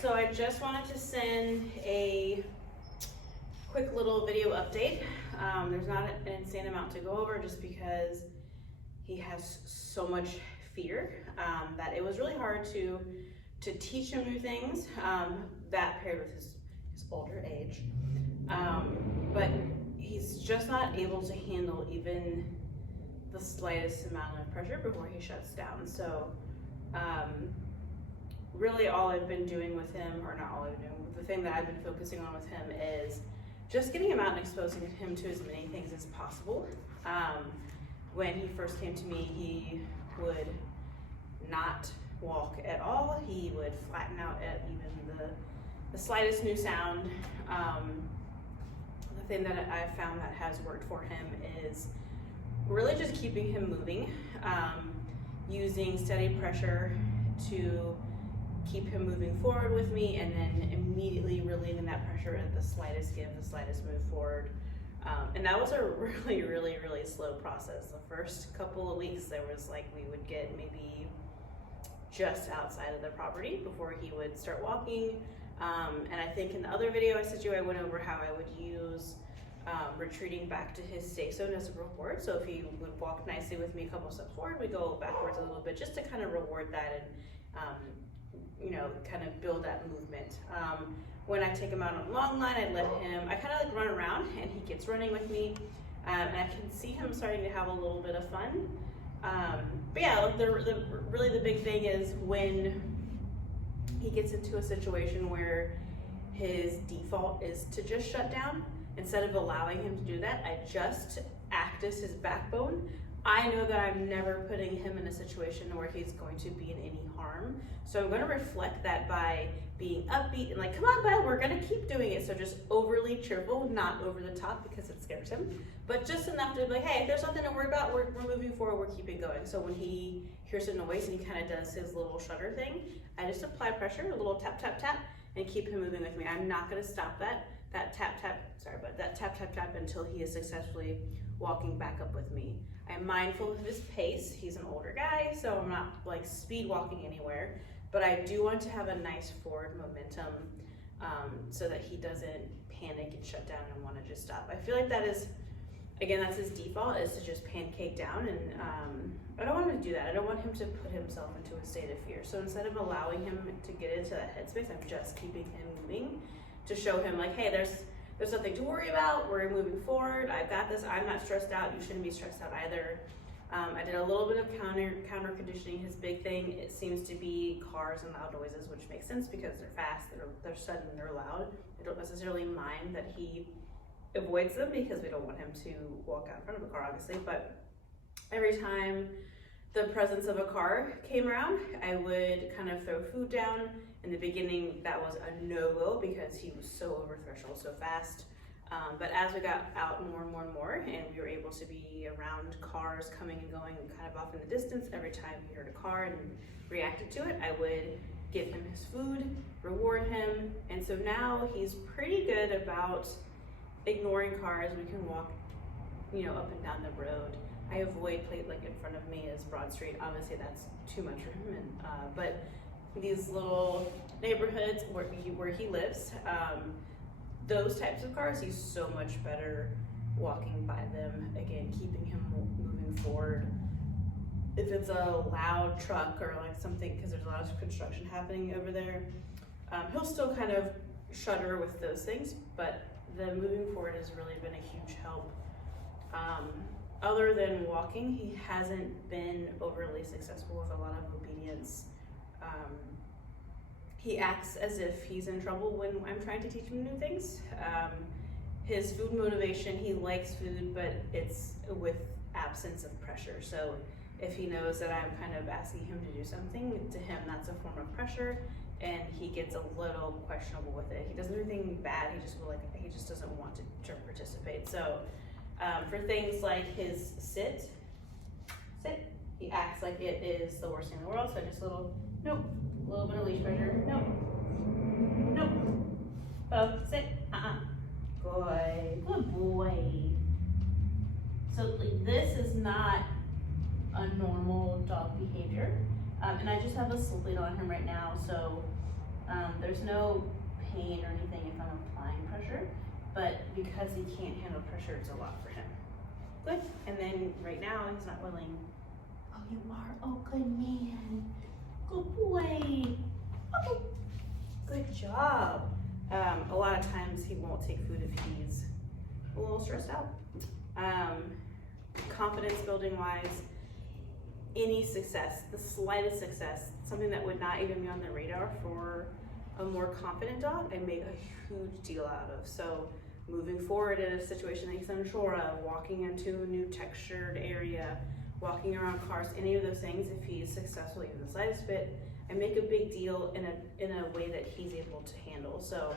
so I just wanted to send a quick little video update. There's not an insane amount to go over just because he has so much fear that it was really hard to teach him new things, that paired with his older age. But he's just not able to handle even the slightest amount of pressure before he shuts down. So really all I've been doing with him, or not all I've been doing, the thing that I've been focusing on with him is just getting him out and exposing him to as many things as possible. When he first came to me, he would not walk at all. He would flatten out at even the slightest new sound. The thing that I've found that has worked for him is really just keeping him moving, using steady pressure to keep him moving forward with me, and then immediately relieving that pressure at the slightest give, the slightest move forward. And that was a really slow process. The first couple of weeks, there was like, we would get maybe just outside of the property before he would start walking. And I think in the other video I sent you, I went over how I would use retreating back to his safe zone as a reward. So if he would walk nicely with me a couple steps forward, we go backwards a little bit just to kind of reward that and you know, kind of build that movement. When I take him out on a long line, I let him, I kind of like run around and he gets running with me, and I can see him starting to have a little bit of fun. But yeah, like really the big thing is when he gets into a situation where his default is to just shut down, instead of allowing him to do that, I just act as his backbone. I know that I'm never putting him in a situation where he's going to be in any harm. So I'm going to reflect that by being upbeat and like, come on, bud, we're going to keep doing it. So just overly cheerful, not over the top because it scares him, but just enough to be like, hey, if there's nothing to worry about, we're moving forward, we're keeping going. So when he hears a noise and he kind of does his little shudder thing, I just apply pressure, a little tap, tap, tap, and keep him moving with me. I'm not going to stop that tap, tap, that tap, tap, tap until he is successfully walking back up with me. I'm mindful of his pace. He's an older guy, so I'm not like speed walking anywhere, but I do want to have a nice forward momentum so that he doesn't panic and shut down and want to just stop. I feel like that is, again, that's his default, is to just pancake down, and I don't want him to do that. I don't want him to put himself into a state of fear. So instead of allowing him to get into that headspace, I'm just keeping him moving to show him like, hey, there's nothing to worry about. We're moving forward. I've got this. I'm not stressed out. You shouldn't be stressed out either. I did a little bit of counter conditioning. His big thing, it seems to be cars and loud noises, which makes sense because they're fast, they're sudden, they're loud. I don't necessarily mind that he avoids them because we don't want him to walk out in front of a car, obviously. But every time the presence of a car came around, I would kind of throw food down. In the beginning, that was a no-go because he was so over threshold, so fast. But as we got out more and more and more, and we were able to be around cars coming and going and kind of off in the distance, every time he heard a car and reacted to it, I would give him his food, reward him. And so now he's pretty good about ignoring cars. We can walk, you know, up and down the road. I avoid plate like in front of me is Broad Street. Obviously that's too much for him, but these little neighborhoods where he lives, those types of cars, he's so much better walking by them, again, keeping him moving forward. If it's a loud truck or like something, because there's a lot of construction happening over there, he'll still kind of shudder with those things, but the moving forward has really been a huge help. Other than walking, he hasn't been overly successful with a lot of obedience. He acts as if he's in trouble when I'm trying to teach him new things. His food motivation, he likes food, but it's with absence of pressure. So if he knows that I'm kind of asking him to do something, to him that's a form of pressure, and he gets a little questionable with it. He doesn't do anything bad, he just doesn't want to participate. So for things like his sit, he acts like it is the worst thing in the world. So just nope. A little bit of leash pressure. Nope. Beau, sit. Good boy. So like, this is not a normal dog behavior. And I just have a slip lead on him right now. So There's no pain or anything if I'm applying pressure, but because he can't handle pressure, it's a lot for him. Good. And then right now he's not willing. Oh, you are. Oh, good man. Good boy. Okay. Good job. A lot of times he won't take food if he's a little stressed out. Confidence building wise, any success, the slightest success, something that would not even be on the radar for a more confident dog, I make a huge deal out of. So moving forward in a situation that he's unsure of, walking into a new textured area, walking around cars, any of those things, if he's successful even the slightest bit, I make a big deal in a way that he's able to handle. So,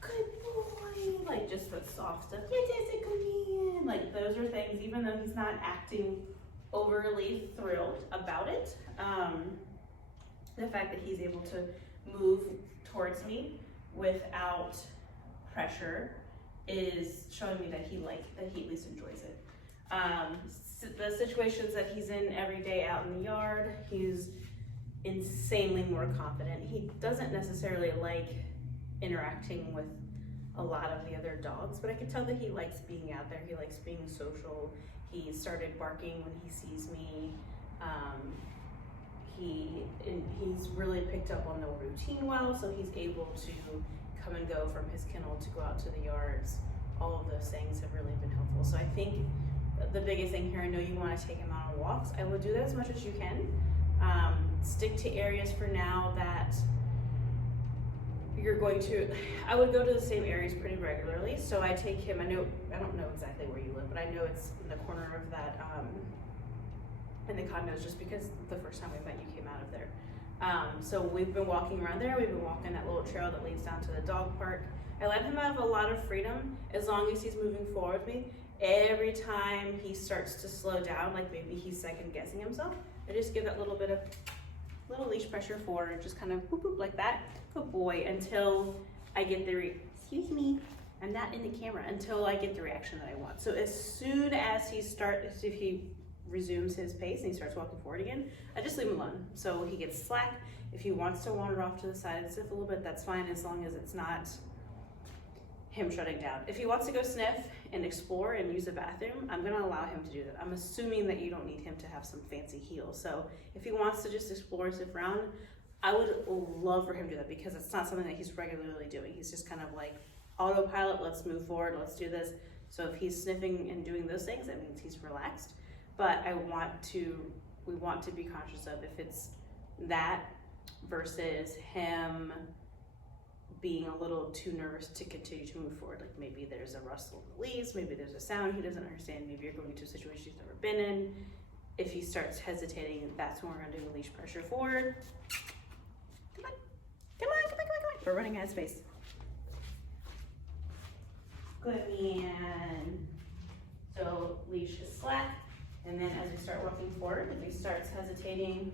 good boy, like just the soft stuff, yes, come in. Like those are things, even though he's not acting overly thrilled about it, the fact that he's able to move towards me without pressure is showing me that he at least enjoys it. The situations that he's in every day out in the yard, he's insanely more confident. He doesn't necessarily like interacting with a lot of the other dogs, but I can tell that he likes being out there. He likes being social. He started barking when he sees me. He's really picked up on the routine well, so he's able to come and go from his kennel to go out to the yards. All of those things have really been helpful. So I think the biggest thing here, I know you want to take him out on walks. I would do that as much as you can. Stick to areas for now that you're going to, I would go to the same areas pretty regularly. So I take him, I don't know exactly where you live, but I know it's in the corner of that, in the condos, just because the first time we met, you came out of there. So we've been walking around there. We've been walking that little trail that leads down to the dog park. I let him have a lot of freedom as long as he's moving forward with me. Every time he starts to slow down, like maybe he's second guessing himself, I just give that little bit of leash pressure forward, just kind of whoop whoop like that. Good boy, until I get the excuse me, I'm not in the camera, until I get the reaction that I want. So as soon as if he resumes his pace and he starts walking forward again, I just leave him alone. So he gets slack. If he wants to wander off to the side and sniff a little bit, that's fine, as long as it's not him shutting down. If he wants to go sniff and explore and use the bathroom, I'm gonna allow him to do that. I'm assuming that you don't need him to have some fancy heels. So if he wants to just explore and sniff around, I would love for him to do that, because it's not something that he's regularly doing. He's just kind of like autopilot, let's move forward, let's do this. So if he's sniffing and doing those things, that means he's relaxed. But we want to be conscious of if it's that versus him being a little too nervous to continue to move forward. Like maybe there's a rustle in the leaves, maybe there's a sound he doesn't understand, maybe you're going to a situation he's never been in. If he starts hesitating, that's when we're gonna do the leash pressure forward. Come on, come on, come on, come on, come on. We're running out of space. Good man. So leash is slack, and then as we start walking forward, if he starts hesitating,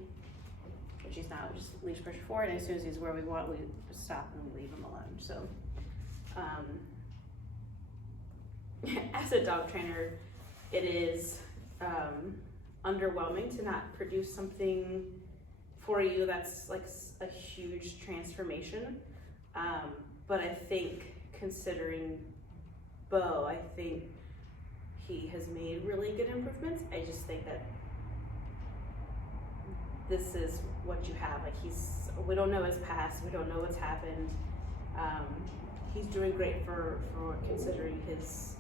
which he's not, we just leash pressure forward, and as soon as he's where we want, we just stop and we leave him alone. So, as a dog trainer, it is underwhelming to not produce something for you that's like a huge transformation. But I think, considering Beau, I think he has made really good improvements. I just think that this is what you have. Like we don't know his past, we don't know what's happened. He's doing great for considering his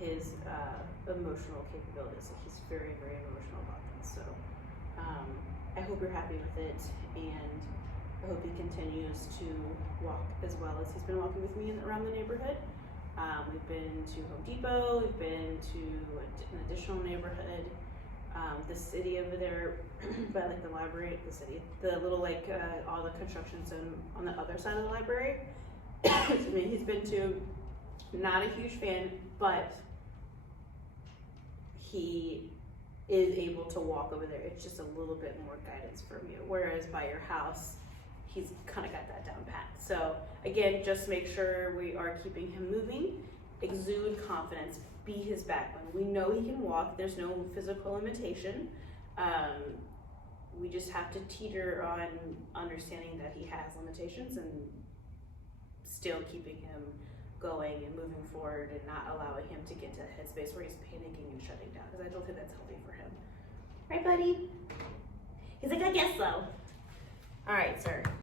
emotional capabilities. Like he's very, very emotional about this. So I hope you're happy with it, and I hope he continues to walk as well as he's been walking with me around the neighborhood. We've been to Home Depot, we've been to an additional neighborhood. The city over there, by like the library, the little like all the construction zone on the other side of the library. I mean, he's been to, not a huge fan, but he is able to walk over there. It's just a little bit more guidance from you. Whereas by your house, he's kind of got that down pat. So again, just make sure we are keeping him moving, exude confidence, be his backbone. We know he can walk, there's no physical limitation. we just have to teeter on understanding that he has limitations and still keeping him going and moving forward and not allowing him to get to a headspace where he's panicking and shutting down, because I don't think that's healthy for him. Right, buddy? He's like, I guess so. All right, sir.